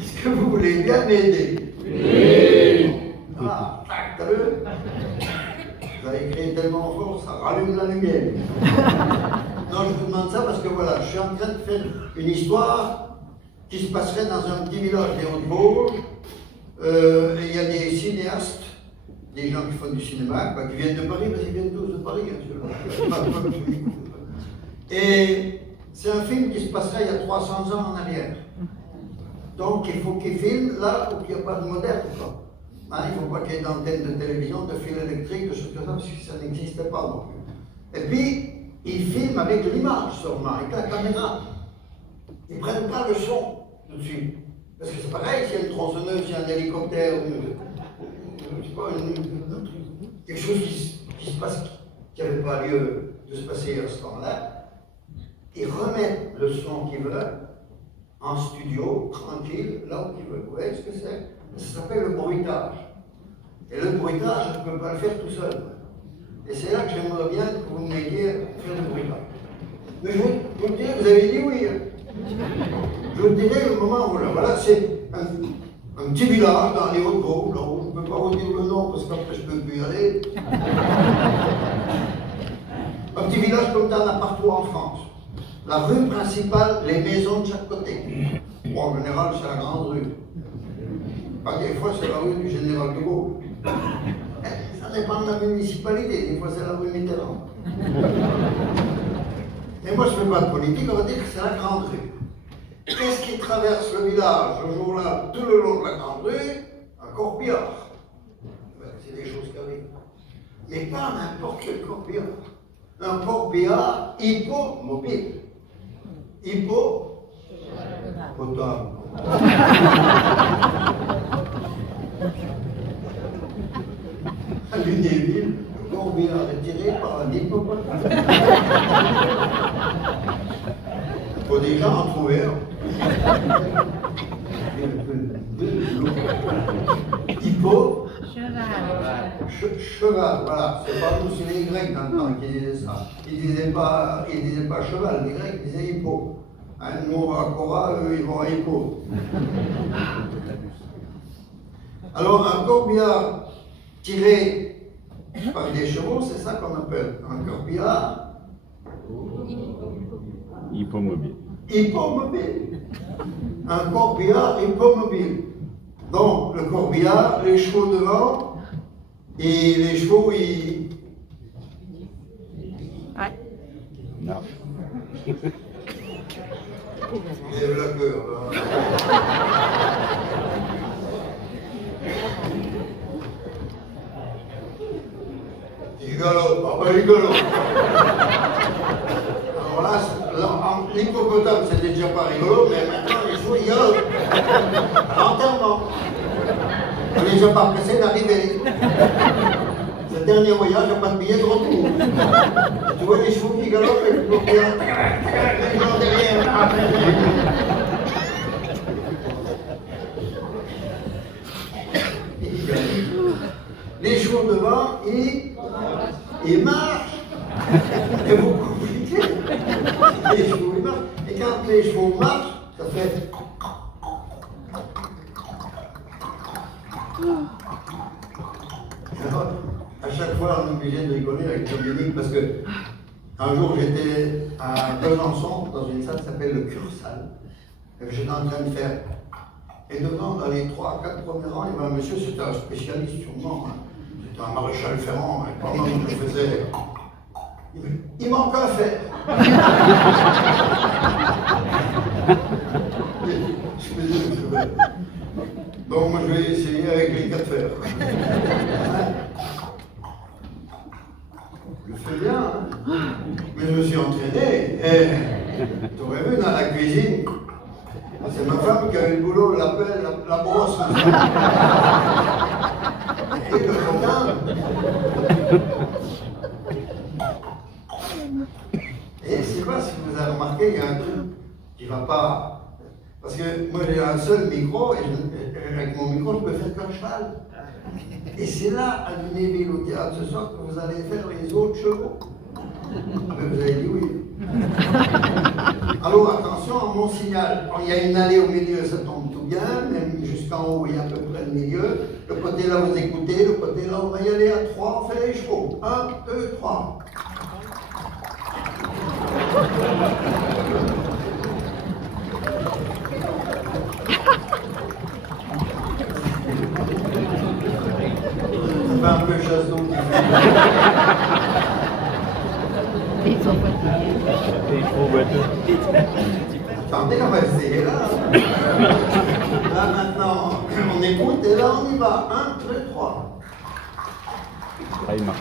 est-ce que vous voulez bien m'aider? Oui. Ah, tac, t'as vu? Vous avez écrit tellement fort, ça rallume la lumière. Non, je vous demande ça parce que voilà, je suis en train de faire une histoire qui se passerait dans un petit village des Hauts-de-Vosges. Il y a des cinéastes, des gens qui font du cinéma, qui viennent de Paris, parce qu'ils viennent tous de Paris, hein, et c'est un film qui se passerait il y a 300 ans en arrière. Donc il faut qu'ils filment là où il n'y a pas de moderne. Hein, il ne faut pas qu'il y ait d'antenne de télévision, de fil électrique, de choses comme ça, parce que ça n'existait pas non plus. Et puis, ils filment avec l'image seulement, avec la caméra. Ils ne prennent pas le son tout de suite. Parce que c'est pareil, s'il y a une tronçonneuse, s'il y a un hélicoptère, je sais pas, quelque chose qui se passe, qui n'avait pas lieu de se passer à ce temps-là, ils remettent le son qu'ils veulent en studio, tranquille, là où ils veulent. Vous voyez ce que c'est? Ça s'appelle le bruitage. Et le bruitage, je ne peux pas le faire tout seul. Et c'est là que j'aimerais bien que vous m'aidiez à faire le bruitage. Mais je vous le dirai, vous avez dit oui. Je vous dirai le moment où là. Voilà, c'est un petit village dans les Hauts-de-Vosges, là où je ne peux pas vous dire le nom parce qu'après je ne peux plus y aller. Un petit village comme t'en as partout en France. La rue principale, les maisons de chaque côté. Bon, en général, c'est la grande rue. Pas des fois, c'est la rue du Général de Gaulle. Ça dépend de la municipalité, des fois, c'est la rue Mitterrand. Et moi, je ne fais pas de politique, on va dire que c'est la grande rue. Qu'est-ce qui traverse le village ce jour-là, tout le long de la grande rue? Un corbillard. C'est des choses qui arrivent. Mais pas n'importe quel corbillard. Un corbillard hippomobile. Potable. À Lunéville, le corbillard est tiré par un hippopotame. Il faut déjà en trouver un. Hippo. Cheval, voilà. C'est pas nous, c'est les Grecs dans le temps qui disaient ça. Ils disaient pas cheval, les Grecs disaient hippo. Hein, nous, à Cora, eux, ils vont à hippo. Alors, un corbillard tiré par des chevaux, c'est ça qu'on appelle un corbillard hippomobile. Hippomobile. Un corbillard hippomobile. Donc, le corbillard, les chevaux devant, et les chevaux, ils... Ouais. Non. Ils lèvent la queue. Ils galopent, ah ben ils galopent. Alors là, l'hippopotame, c'était déjà pas rigolo, mais maintenant, les chevaux, ils galopent. À l'enterrement. On n'est déjà pas pressé d'arriver. Ce dernier voyage, il n'y a pas de billet de retour. Et tu vois les chevaux qui galopent et le corbillard, les gens derrière. Les chevaux devant, ils marchent. C'est beaucoup compliqué. Les chevaux, ils marchent. Et quand les chevaux marchent, ça fait... Alors, à chaque fois, on est obligé de rigoler avec Dominique parce que un jour, j'étais à Besançon, dans une salle qui s'appelle le Cursal. J'étais en train de faire. Et devant, dans les 3-4 premiers rangs, il y avait un monsieur, c'était un spécialiste sûrement. Hein. C'était un maréchal ferrant, et pendant que je faisais. Il manque un fer. Donc moi je vais essayer avec les 4 fers. Je fais bien, hein. Mais je me suis entraîné. Et tu aurais vu dans la cuisine, c'est ma femme qui a eu le boulot, l'appelle la brosse. Et le copain. Et je ne sais pas si vous avez remarqué, il y a un truc qui ne va pas. Parce que moi j'ai un seul micro, et avec mon micro je peux faire qu'un cheval. Et c'est là, à Lunéville, au théâtre ce soir, que vous allez faire les autres chevaux. Mais vous avez dit oui. Alors attention à mon signal. Alors, il y a une allée au milieu, ça tombe tout bien, même jusqu'en haut, il y a à peu près le milieu. Le côté là, vous écoutez, le côté là, on va y aller à 3, on fait les chevaux. 1, 2, 3. Ça fait un peu chasse d'eau. Ils sont fatigués. Attendez, on va essayer là. Là maintenant, on écoute et là on y va. 1, 2, 3. Ah, il marche.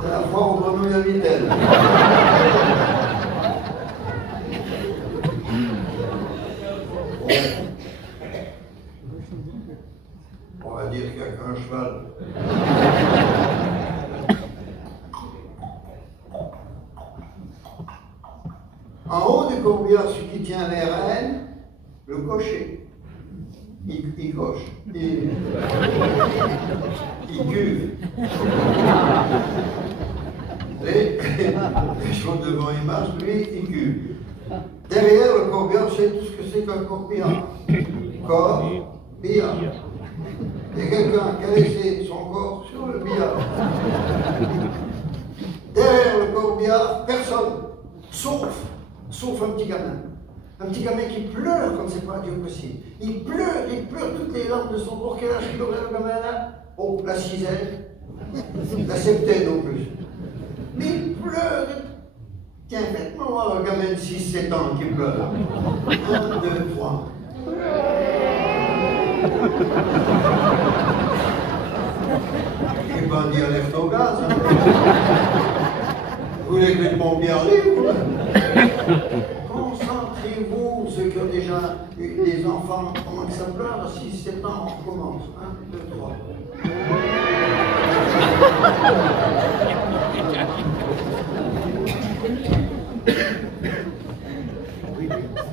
C'est la foire aux grenouilles à Vittel. On va dire qu'il n'y a qu'un cheval. En haut du corbillard, celui qui tient les rênes, le cocher. Il coche. Il cuve. Les chevaux devant, ils marchent, lui, il cuve. Derrière le corbillard, c'est tout ce que c'est qu'un corbillard. Corbillard. Il y a quelqu'un qui a laissé son corps sur le billard. Derrière le corbillard, personne. Sauf un petit gamin. Un petit gamin qui pleure comme c'est pas Dieu possible. Il pleure toutes les larmes de son corps. Quel âge il aurait le gamin là? Oh, la 6e, la 7e non plus. Mais il pleure. Tiens, faites-moi voir un gamin de 6-7 ans qui pleure. 1, 2, 3. J'ai pas dit alerte au gaz. Hein. Vous voulez que les pompiers arrivent? Concentrez-vous, ceux qui ont déjà eu des enfants, comment que ça pleure à 6-7 ans, on commence. 1, 2, 3.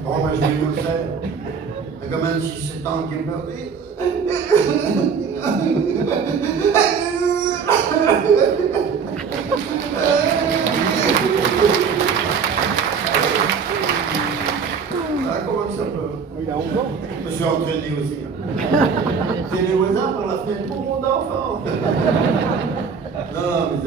Bon, moi je vais vous le faire. Un gamin de 6-7 ans qui pleure. Comment ça peut? Il a 11 ans. Je me suis entraîné aussi. C'est les voisins par la fenêtre pour mon enfant. Non, mais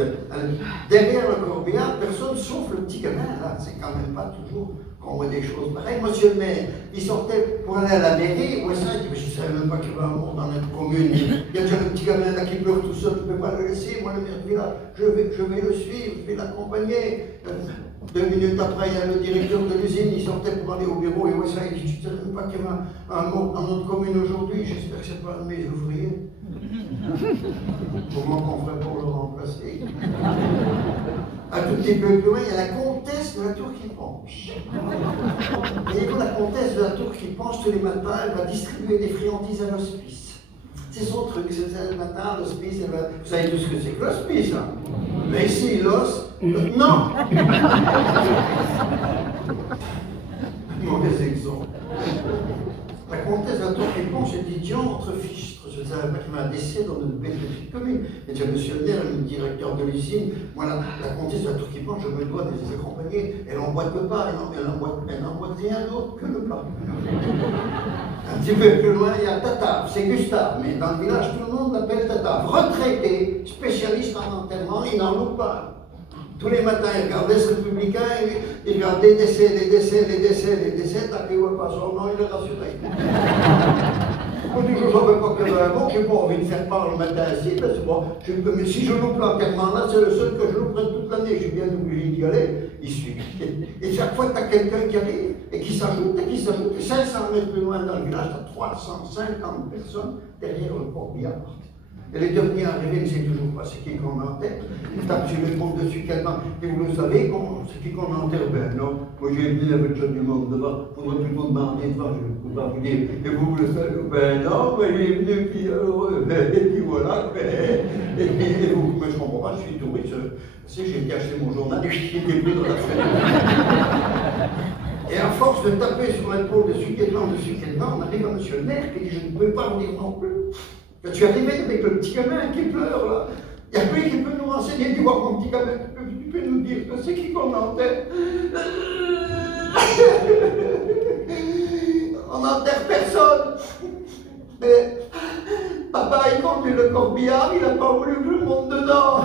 derrière le corbillard, personne sauf le petit gamin. Là, c'est quand même pas toujours qu'on voit des choses pareilles. Monsieur le maire, il sortait pour aller à la mairie. Ouais, ça, il dit, mais je ne savais même pas qu'il y avait un mort dans notre commune. Il y a déjà le petit gamin là qui pleure tout seul, je ne peux pas le laisser. Moi, le maire dit là, je vais le suivre, je vais l'accompagner. 2 minutes après, il y a le directeur de l'usine, il sortait pour aller au bureau, et ouais, ça, il dit, tu ne savais même pas qu'il y avait un mort dans notre commune aujourd'hui, j'espère que ce n'est pas un de mes ouvriers. Comment qu'on ferait pour le remplacer? Un tout petit peu plus loin, il y a la comtesse de la tour qui penche. Et la comtesse de la tour qui penche, tous les matins, elle va distribuer des friandises à l'hospice. C'est son truc, c'est le matin, l'hospice, elle va... Vous savez tout ce que c'est que l'hospice, hein? Mais ici, l'os, non! Mauvais exemple. La comtesse de la tour qui penche, elle dit, diantre, fichtre, je ne savais pas qu'il y avait un décès dans notre belle petite commune. Et déjà, monsieur le maire, le directeur de l'usine, moi, la comtesse de la tour qui penche, je me dois de les accompagner. Elle n'emboîte pas, elle n'emboîte rien d'autre que le pain. Un petit peu plus loin, il y a Tata, c'est Gustave, mais dans le village, tout le monde l'appelle Tata. Retraité, spécialiste en enterrement, il n'en loupe pas. Tous les matins, il regardait ce républicain, il regardait des décès, t'as qu'il ne voit pas son nom, il est rassuré. Je ne savais pas qu'il y avait un mot, je n'ai pas envie de faire part le matin assis, parce que bon, mais si je loupe l'enterrement là, c'est le seul que je louperai toute l'année, je suis bien obligé d'y aller, il suit. Et chaque fois que tu as quelqu'un qui arrive, et qui s'ajoute, et 500 mètres plus loin dans le village, tu as 350 personnes derrière le corbillard. Et les derniers arrivés ne savent toujours pas c'est qui qu'on enterre. Ils tapent sur l'épaule dessus tellement. Et vous le savez, c'est qui qu'on enterre? Ben non, moi j'ai venu avec John du monde devant. Il faudrait plutôt demander devant, je ne peux pas vous dire. Et vous le savez? Ben non, mais il est venu, puis et puis voilà. Et vous, mais je ne comprends pas, je suis touriste. J'ai été acheter mon journal et j'étais pris dans la fenêtre. Et à force de taper sur l'épaule de celui qui est devant, on arrive à monsieur le maire qui dit, je ne peux pas vous dire non plus. Quand tu es arrivé avec le petit gamin qui pleure, là, il n'y a plus qui peut nous renseigner, tu vois mon petit gamin, tu peux nous dire que c'est qui qu'on enterre? On n'enterre personne. Mais papa, il conduit le corbillard, il n'a pas voulu que je monte dedans.